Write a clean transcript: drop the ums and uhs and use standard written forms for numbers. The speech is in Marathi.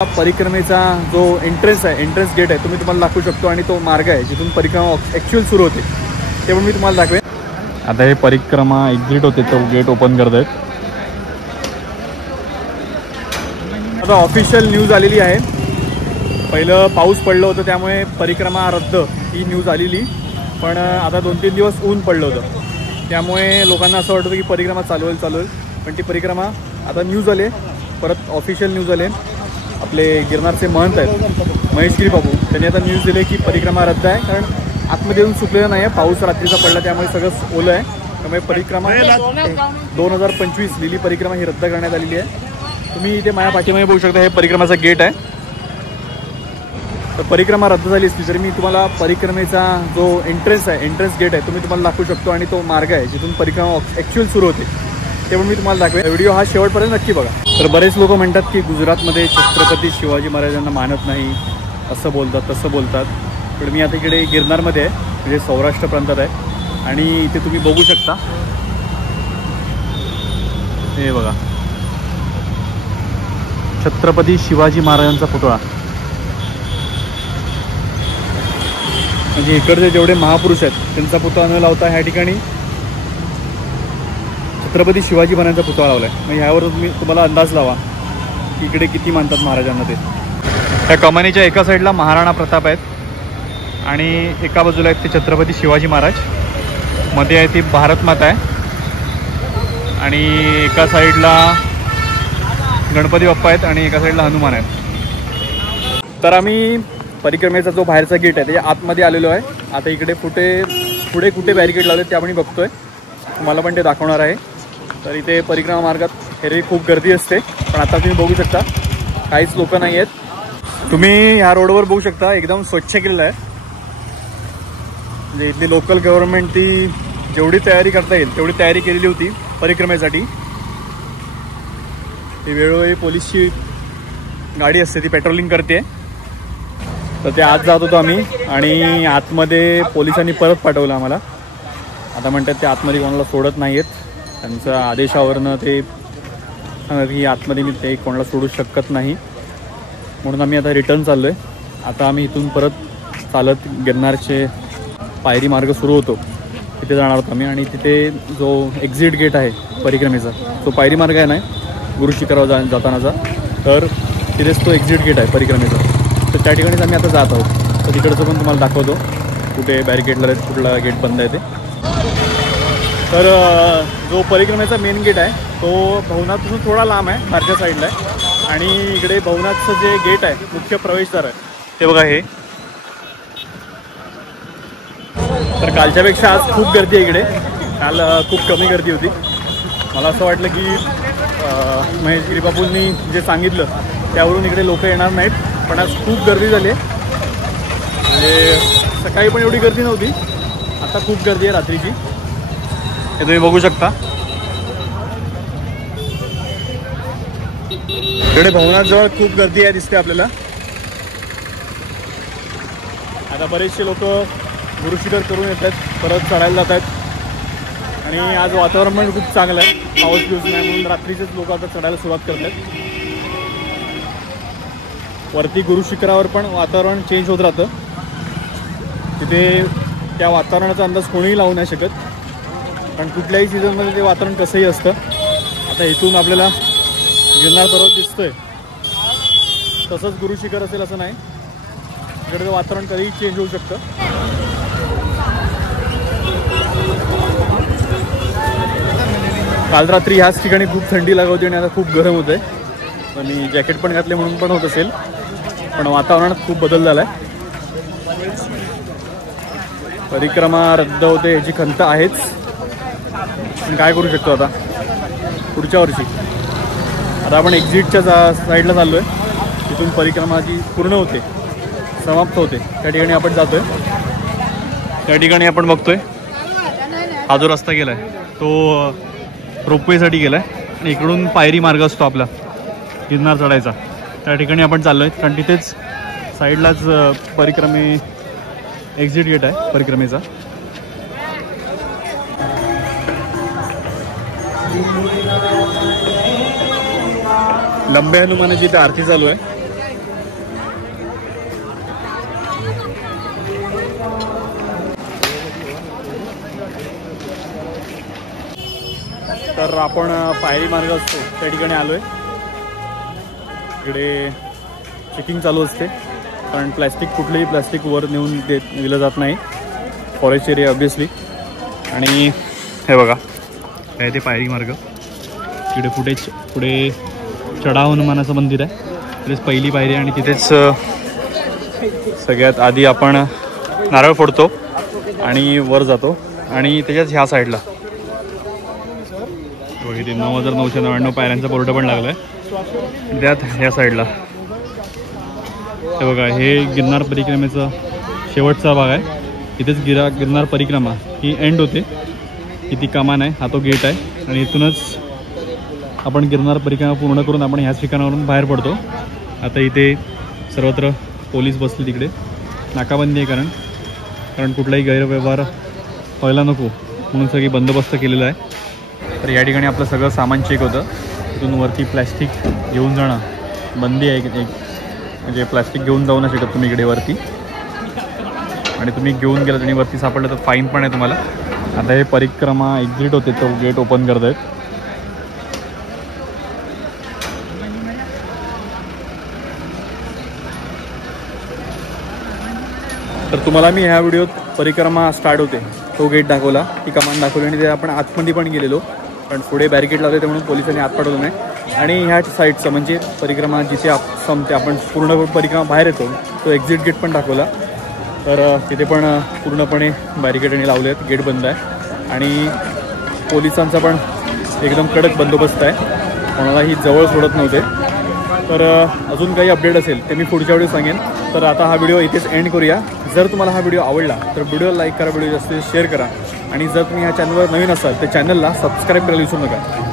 परिक्रमेचा जो एंट्रन्स गेट आहे तुम्ही तुम्हाला दाखवू शकतो आणि तो मार्ग आहे जिथून परिक्रमा ॲक्च्युअल सुरू होते ते पण मी तुम्हाला दाखवेन. आता हे परिक्रमा एक्झिट होते तो गेट ओपन करत आहेत. आता ऑफिशियल न्यूज आलेली आहे. पहिलं पाऊस पडलं होतं त्यामुळे परिक्रमा रद्द ही न्यूज आलेली, पण आता 2-3 दिवस ऊन पडलं होतं त्यामुळे लोकांना असं वाटत होतं की परिक्रमा चालू होईल, पण ती परिक्रमा आता न्यूज आले, परत ऑफिशियल न्यूज आले. आपले गिरनारचे महंत आहेत महेशगिरी बाबू, त्यांनी आता न्यूज दिली की परिक्रमा रद्द आहे, कारण आतमध्ये येऊन सुकलेलं नाही आहे. पाऊस रात्रीचा पडला त्यामुळे सगळं ओलं आहे, त्यामुळे परिक्रमा 2025 लिली परिक्रमा ही रद्द करण्यात आलेली आहे. तुम्ही इथे माझ्या पाठीमागे बघू शकता, हे परिक्रमाचा गेट आहे. तर परिक्रमा रद्द झाली असली तरी मी तुम्हाला परिक्रमेचा जो एंट्रन्स गेट आहे तुम्ही तुम्हाला दाखवू शकतो आणि तो मार्ग आहे जिथून परिक्रमा ॲक्च्युअल सुरू होते ते पण मी तुम्हाला दाखवेन. व्हिडिओ हा शेवटपर्यंत नक्की बघा. तर बरेच लोक म्हणतात की गुजरातमध्ये छत्रपती शिवाजी महाराजांना मानत नाही, असं बोलतात तसं बोलतात, पण मी आता इकडे गिरनारमध्ये आहे, म्हणजे सौराष्ट्र प्रांतात आहे. आणि इथे तुम्ही बघू शकता, हे बघा छत्रपती शिवाजी महाराजांचा पुतळा. म्हणजे इकडचे जेवढे महापुरुष आहेत त्यांचा पुतळा न लावता ह्या ठिकाणी छत्रपती शिवाजी महाराजांचा पुतळा लावला आहे. मग ह्यावर तुम्हाला अंदाज लावा की इकडे किती मानतात महाराजांना ते. त्या कमानीच्या एका साईडला महाराणा प्रताप आहेत आणि एका बाजूला आहेत ते छत्रपती शिवाजी महाराज, मध्ये आहे ती भारत माता आहे आणि एका साईडला गणपती बाप्पा आहेत आणि एका साईडला हनुमान आहेत. तर आम्ही परिक्रमेचा जो बाहेरचा गेट आहे त्याच्या आतमध्ये आलेलो आहे. आता इकडे पुढे कुठे बॅरिकेड लावले ते आपण बघतोय, तुम्हाला पण ते दाखवणार आहे. तर इथे परिक्रमा मार्गात हेरवी खूप गर्दी असते, पण आता तुम्ही बघू शकता काहीच लोक नाही आहेत. तुम्ही ह्या रोडवर बघू शकता एकदम स्वच्छ केलेलं आहे. म्हणजे इथली लोकल गव्हर्नमेंट ती जेवढी तयारी करता येईल तेवढी तयारी केलेली होती परिक्रमेसाठी. ही वेळोवेळी पोलीसची गाडी असते ती पेट्रोलिंग करते. तर ते आत जात होतो आम्ही आणि आतमध्ये पोलिसांनी परत पाठवलं आम्हाला. आता म्हणतात ते आतमध्ये कोणाला सोडत नाही आहेत, त्यांच्या आदेशावरनं ते सांगतात की आतमध्ये मी ते कोणाला सोडू शकत नाही, म्हणून आम्ही आता रिटर्न चाललो आहे. आता आम्ही इथून परत चालत गिरनारचे पायरी मार्ग सुरू होतो तिथे जाणार होतो आम्ही. आणि तिथे जो एक्झिट गेट आहे परिक्रमेचा, जो पायरी मार्ग आहे ना गुरु शिखरावर जातानाचा, तर तिथेच तो एक्झिट गेट आहे परिक्रमेचा. तर त्या ठिकाणीच आम्ही आता जात आहोत. तर तिकडचं पण तुम्हाला दाखवतो कुठे बॅरिकेडला आहेत, कुठला गेट बंद आहे ते. तर जो परिक्रमेचा मेन गेट आहे तो भवनातून थोडा लांब आहे, मागच्या साईडला आहे. आणि इकडे भवनाचं जे गेट आहे मुख्य प्रवेशद्वार आहे ते बघा हे. तर कालच्यापेक्षा आज खूप गर्दी आहे इकडे. काल खूप कमी गर्दी होती. मला असं वाटलं की महेशगिरी बापूंनी जे सांगितलं त्यावरून इकडे लोक येणार नाहीत, पण आज खूप गर्दी झाली आहे. म्हणजे सकाळी पण एवढी गर्दी नव्हती, आता खूप गर्दी आहे रात्रीची, हे तुम्ही बघू शकता. इकडे भवनाजवळ खूप गर्दी आहे दिसते आपल्याला. आता बरेचसे लोक गुरुशिखर करून येत आहेत, परत चढायला जात आहेत. आणि आज वातावरण पण खूप चांगलं आहे, पाऊस बिऊस नाही, म्हणून रात्रीचेच लोक आता चढायला सुरुवात करत आहेत. वरती गुरुशिखरावर पण वातावरण चेंज होत राहतं, तिथे त्या वातावरणाचा अंदाज कोणीही लावू नाही शकत, कारण कुठल्याही सीझनमध्ये ते वातावरण कसंही असतं. आता इथून आपल्याला गिरनार पर्वत दिसतोय, तसंच गुरुशिखर असेल असं नाही, इकडचं वातावरण कधीही चेंज होऊ शकतं. काल रात्री ह्याच ठिकाणी खूप थंडी लागत होती आणि आता खूप गरम होत आहे. आणि जॅकेट पण घातले म्हणून पण होत असेल, पण वातावरणात खूप बदल झाला आहे. परिक्रमा रद्द होते याची खंत आहेच, पण काय करू शकतो आता पुढच्या वर्षी. आता आपण एक्झिटच्या साईडला चाललो आहे, तिथून परिक्रमा जी पूर्ण होते समाप्त होते त्या ठिकाणी आपण जातो आहे. त्या ठिकाणी आपण बघतोय हा जो रस्ता गेला आहे तो रोपवेसाठी गेला आहे आणि इकडून पायरी मार्ग असतो आपला गिरनार चढायचा, त्या ठिकाणी आपण चाललो आहे. कारण तिथेच साईडलाच एक्झिट गेट आहे परिक्रमेचा. लंबे हनुमानाची इथे आरती चालू आहे. तर आपण पायरी मार्ग असतो त्या ठिकाणी आलो आहे. इकडे चेकिंग चालू असते, कारण प्लॅस्टिक कुठलंही प्लॅस्टिक वर नेऊन दिलं जात नाही, फॉरेस्ट एरिया ऑब्वियसली. आणि हे बघा काय ते पायरी मार्ग. इकडे पुढे चढाव हनुमानाचं मंदिर आहे, तिथेच पहिली पायरी आणि तिथेच सगळ्यात आधी आपण नारळ फोडतो आणि वर जातो. आणि त्याच्याच ह्या साईडला बघा इथे 9,999 पायऱ्यांचा बोर्ड पण लागला आहे. त्यात ह्या साईडला हे बघा, हे गिरनार परिक्रमेचा शेवटचा भाग आहे. इथेच गिरनार परिक्रमा ही एंड होते. इथे कमान आहे, हा तो गेट आहे आणि इथूनच आपण गिरनार परिक्रमा पूर्ण करून आपण ह्याच ठिकाणावरून बाहेर पडतो. आता इथे सर्वत्र पोलीस बसले, तिकडे नाकाबंदी आहे, कारण कुठलाही गैरव्यवहार व्हायला नको म्हणून सगळी बंदोबस्त केलेला आहे. तर या ठिकाणी आपलं सगळं सामान चेक होतं. तिथून वरती प्लॅस्टिक घेऊन जाणं बंदी आहे, म्हणजे प्लॅस्टिक घेऊन जाऊ नाही शकत तुम्ही इकडे वरती. आणि तुम्ही घेऊन गेलात आणि वरती सापडलं तर फाईन पण आहे तुम्हाला. आता हे परिक्रमा एक्झिट होते, तो गेट ओपन करत आहेत. तर तुम्हाला मी ह्या व्हिडिओत परिक्रमा स्टार्ट होते तो गेट दाखवला, ती कमान दाखवली आणि ते आपण आतमध्ये पण गेलेलो, पण पुढे बॅरिकेड लावले त्यामुळे पोलिसांनी आत पाठवलं नाही. आणि ह्या साईडचं म्हणजे परिक्रमा जिथे संपते, आपण पूर्ण परिक्रमा बाहेर येतो, तो एक्झिट गेट पण दाखवला. तर तिथे पण पूर्णपणे बॅरिकेडने लावले आहेत, गेट बंद आहे आणि पोलिसांचा पण एकदम कडक बंदोबस्त आहे, कोणालाही जवळ सोडत नव्हते. तर अजून काही अपडेट असेल ते मी पुढच्या व्हिडिओ सांगेन. तर आता हा व्हिडिओ इथेच एंड करूया. जर तुम्हाला हा व्हिडिओ आवडला तर व्हिडिओ लाईक करा, व्हिडिओ जास्तीत शेअर करा आणि जर तुम्ही ह्या चॅनलवर नवीन असाल तर चॅनलला सबस्क्राईब करायला विसरू नका.